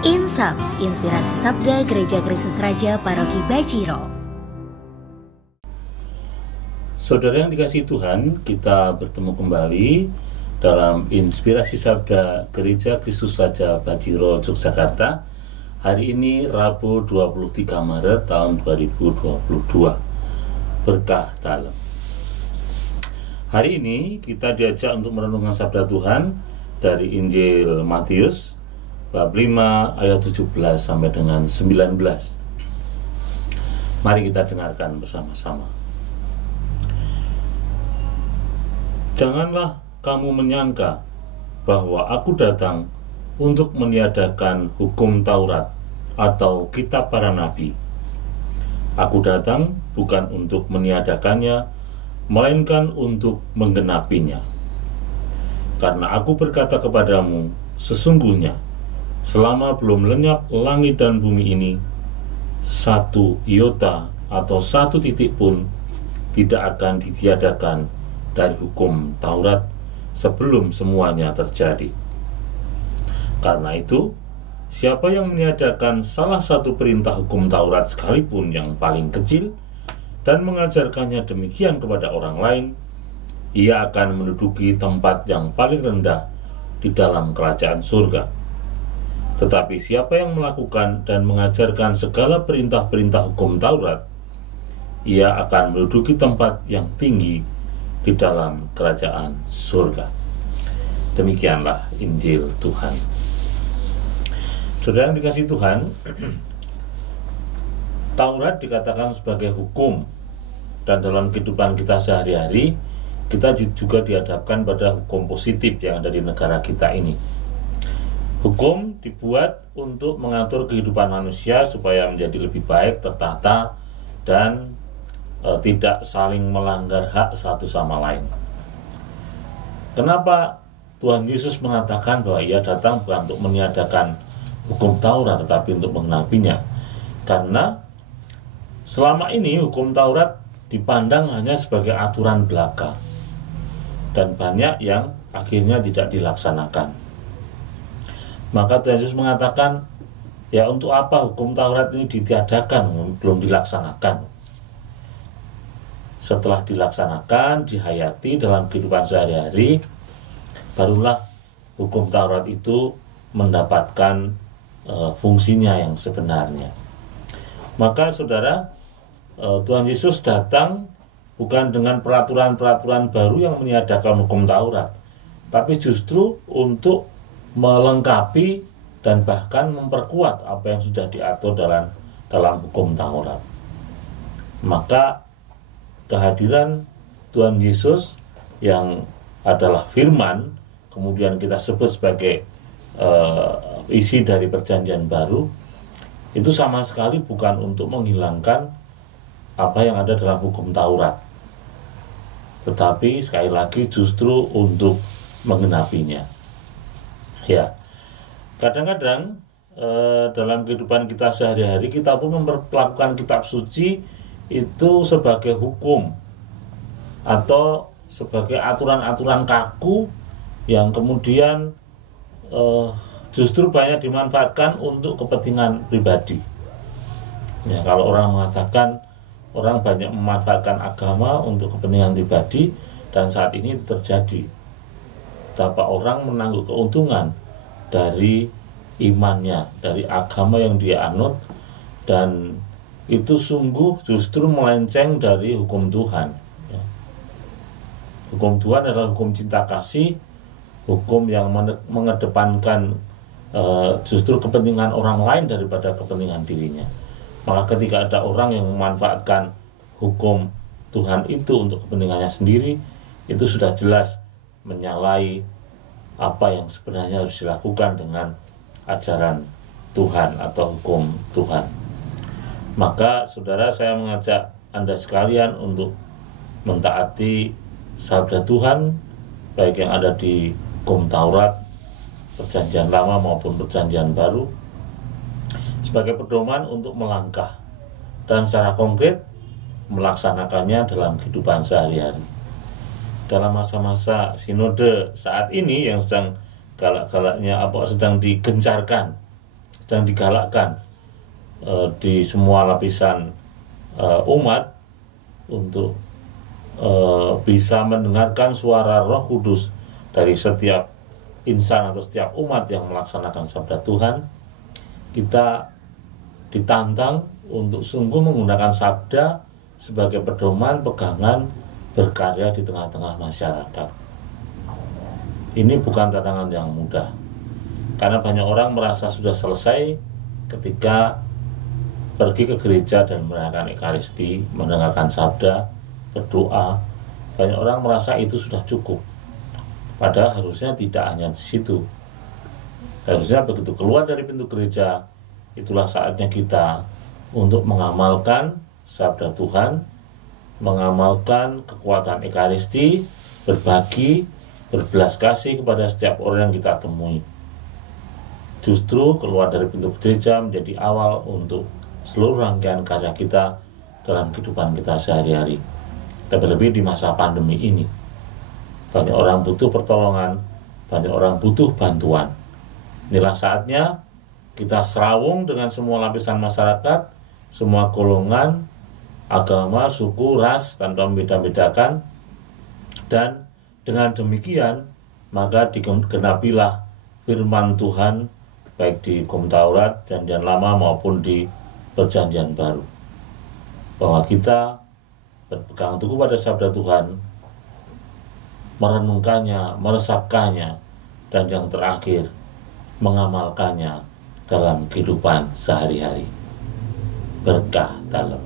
Insap, Inspirasi Sabda Gereja Kristus Raja Paroki Bajiro. Saudara yang dikasihi Tuhan, kita bertemu kembali dalam Inspirasi Sabda Gereja Kristus Raja Bajiro, Yogyakarta. Hari ini Rabu 23 Maret tahun 2022. Berkah dalam. Hari ini kita diajak untuk merenungkan Sabda Tuhan dari Injil Matius bab 5 ayat 17 sampai dengan 19. Mari kita dengarkan bersama-sama. Janganlah kamu menyangka bahwa aku datang untuk meniadakan hukum Taurat atau kitab para nabi. Aku datang bukan untuk meniadakannya, melainkan untuk menggenapinya. Karena aku berkata kepadamu, sesungguhnya selama belum lenyap langit dan bumi ini, satu iota atau satu titik pun tidak akan ditiadakan dari hukum Taurat sebelum semuanya terjadi. Karena itu, siapa yang meniadakan salah satu perintah hukum Taurat sekalipun yang paling kecil dan mengajarkannya demikian kepada orang lain, ia akan menduduki tempat yang paling rendah di dalam kerajaan surga. Tetapi siapa yang melakukan dan mengajarkan segala perintah-perintah hukum Taurat, ia akan menduduki tempat yang tinggi di dalam kerajaan surga. Demikianlah Injil Tuhan. Saudara yang dikasihi Tuhan, Taurat dikatakan sebagai hukum, dan dalam kehidupan kita sehari-hari kita juga dihadapkan pada hukum positif yang ada di negara kita ini. Hukum dibuat untuk mengatur kehidupan manusia supaya menjadi lebih baik, tertata, dan tidak saling melanggar hak satu sama lain. Kenapa Tuhan Yesus mengatakan bahwa ia datang bukan untuk meniadakan hukum Taurat tetapi untuk menggenapinya? Karena selama ini hukum Taurat dipandang hanya sebagai aturan belaka, dan banyak yang akhirnya tidak dilaksanakan. Maka Tuhan Yesus mengatakan, ya untuk apa hukum Taurat ini ditiadakan, belum dilaksanakan. Setelah dilaksanakan, dihayati dalam kehidupan sehari-hari, barulah hukum Taurat itu mendapatkan fungsinya yang sebenarnya. Maka saudara, Tuhan Yesus datang bukan dengan peraturan-peraturan baru yang meniadakan hukum Taurat, tapi justru untuk melengkapi dan bahkan memperkuat apa yang sudah diatur dalam hukum Taurat. Maka kehadiran Tuhan Yesus yang adalah firman, kemudian kita sebut sebagai isi dari perjanjian baru, itu sama sekali bukan untuk menghilangkan apa yang ada dalam hukum Taurat, tetapi sekali lagi justru untuk menggenapinya. Ya, kadang-kadang dalam kehidupan kita sehari-hari kita pun memperlakukan kitab suci itu sebagai hukum atau sebagai aturan-aturan kaku yang kemudian justru banyak dimanfaatkan untuk kepentingan pribadi. Ya, kalau orang mengatakan orang banyak memanfaatkan agama untuk kepentingan pribadi, dan saat ini itu terjadi. Betapa orang menanggung keuntungan dari imannya, dari agama yang dia anut, dan itu sungguh justru melenceng dari hukum Tuhan. Ya. Hukum Tuhan adalah hukum cinta kasih, hukum yang mengedepankan justru kepentingan orang lain daripada kepentingan dirinya. Maka ketika ada orang yang memanfaatkan hukum Tuhan itu untuk kepentingannya sendiri, itu sudah jelas menyalahi apa yang sebenarnya harus dilakukan dengan ajaran Tuhan atau hukum Tuhan. Maka saudara, saya mengajak Anda sekalian untuk mentaati sabda Tuhan, baik yang ada di hukum Taurat, perjanjian lama maupun perjanjian baru, sebagai pedoman untuk melangkah dan secara konkret melaksanakannya dalam kehidupan sehari-hari. dalam masa-masa sinode saat ini yang sedang galak-galaknya sedang digencarkan, sedang digalakkan di semua lapisan umat untuk bisa mendengarkan suara Roh Kudus dari setiap insan atau setiap umat yang melaksanakan sabda Tuhan. Kita ditantang untuk sungguh menggunakan sabda sebagai pedoman, pegangan, berkarya di tengah-tengah masyarakat. Ini bukan tantangan yang mudah, karena banyak orang merasa sudah selesai ketika pergi ke gereja dan merayakan Ekaristi, mendengarkan sabda, berdoa. Banyak orang merasa itu sudah cukup, padahal harusnya tidak hanya di situ. Harusnya begitu keluar dari pintu gereja, itulah saatnya kita untuk mengamalkan sabda Tuhan, mengamalkan kekuatan Ekaristi, berbagi, berbelas kasih kepada setiap orang yang kita temui. Justru keluar dari pintu gereja menjadi awal untuk seluruh rangkaian karya kita dalam kehidupan kita sehari-hari. Terlebih di masa pandemi ini, banyak orang butuh pertolongan, banyak orang butuh bantuan. Inilah saatnya kita serawung dengan semua lapisan masyarakat, semua golongan, agama, suku, ras, tanpa membeda-bedakan. Dan dengan demikian, maka digenapilah firman Tuhan, baik di Hukum Taurat, Perjanjian Lama maupun di Perjanjian Baru. Bahwa kita berpegang teguh pada sabda Tuhan, merenungkannya, meresapkannya, dan yang terakhir, mengamalkannya dalam kehidupan sehari-hari. Berkah dalam.